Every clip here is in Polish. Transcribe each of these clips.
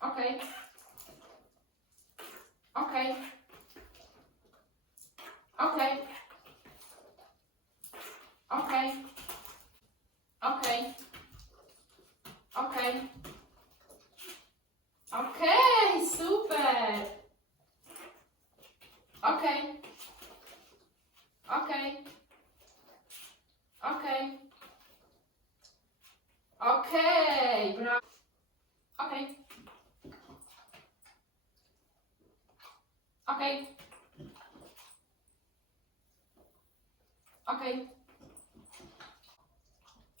Okej. Okej. Okej. Okej. Okej. Okej. Okej, super. Okej. Okej. Okej. Okej, brawo. Okej.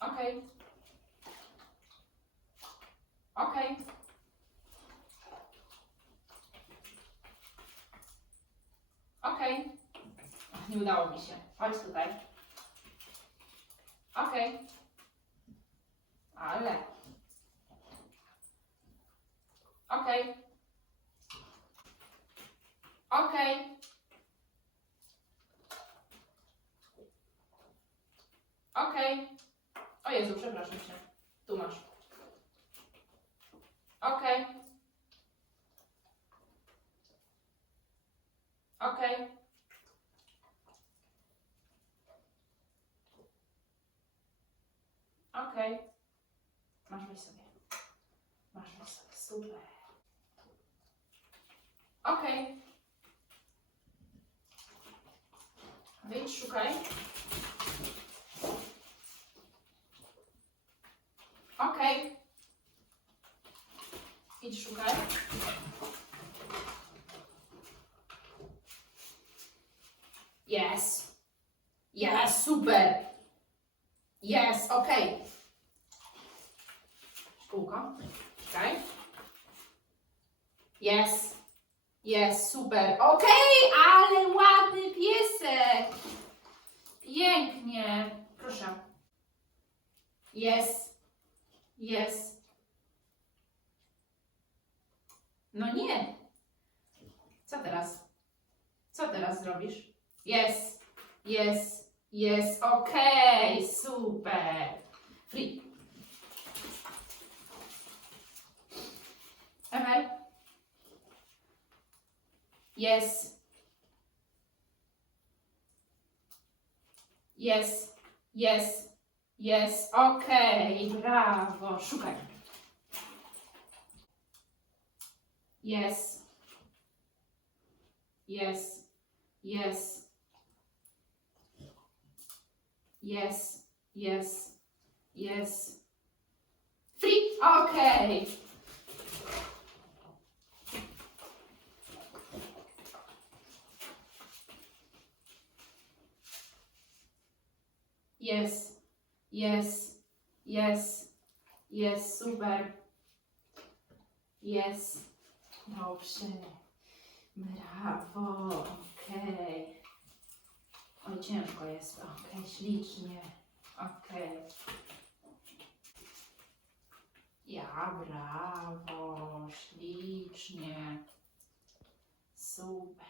Okej. Okej. Okej. Nie udało mi się. Chodź tutaj. Okej. Ale. Okej. Okej. Okej. O Jezu, przepraszam cię. Tu masz. Okej. Okej. Okej. Masz weź sobie. Masz weź sobie. Super. Okej. Wyjdź, szukaj. Okej. Idź, szukaj. Yes. Yes, super. Yes, okej. Szkółko. Czekaj. Yes. Yes, super. Okej, ale ładny piesek. Pięknie. Proszę. Yes. Yes. No nie. Co teraz? Co teraz zrobisz? Yes. Yes. Yes. Okej, super. Free. Emel? Yes. Yes. Yes. Yes. Okej, brawo. Szukaj. Yes. Yes. Yes. Yes. Yes. Yes. Free. Okej. Yes. Yes. Yes. Yes. Super. Yes. Dobrze. Brawo. Okej. Oj, ciężko jest. Okej, ślicznie. Okej. Ja, brawo. Ślicznie. Super.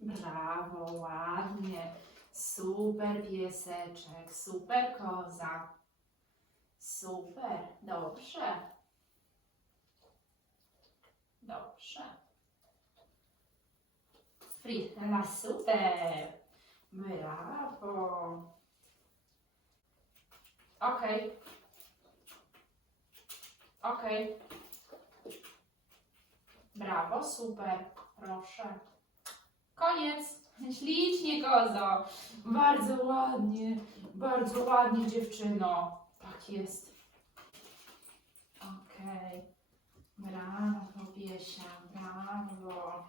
Brawo, ładnie. Super pieseczek, super koza. Super, dobrze. Dobrze. Fritela, super. Brawo. Okej. Okej. Brawo, super. Proszę. Koniec. Ślicznie, kozo. Bardzo ładnie, bardzo ładnie, dziewczyno. Tak jest. Okej. Brawo, Biesia, brawo.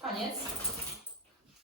Koniec.